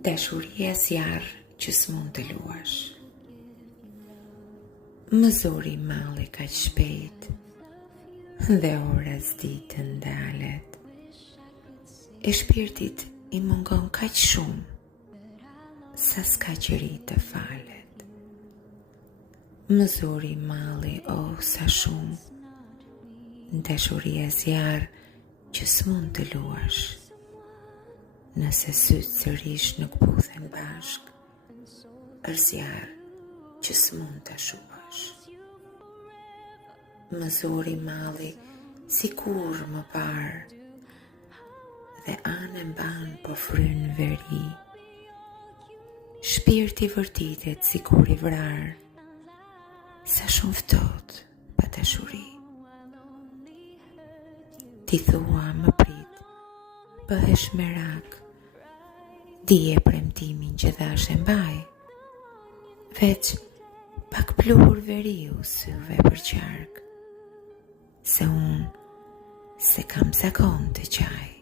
Dashuria zjarr që s'mund të luash. Më zori malli kaq shpejt dhe ora s'ditën ndalet. E shpirtit i mungon kaq shumë sa s'ka qëri të falet. Më zori malli sa shumë, dashuria zjarr që s'mund të luash. Nëse sytë sërish nuk puthen bashk, është zjarr që s'mund të shuash. Më zori malli si kur më parë, dhe anë mban po fryn veri. Shpirti vërtitet si kur i vrar, sa shumë ftohtë pa dashuri. Ti thua më prit, bëhesh merak, dije premtimin që dhash e mbaj, veç pak pluhur veriu syve për qark, se unë se kam zakon të qaj.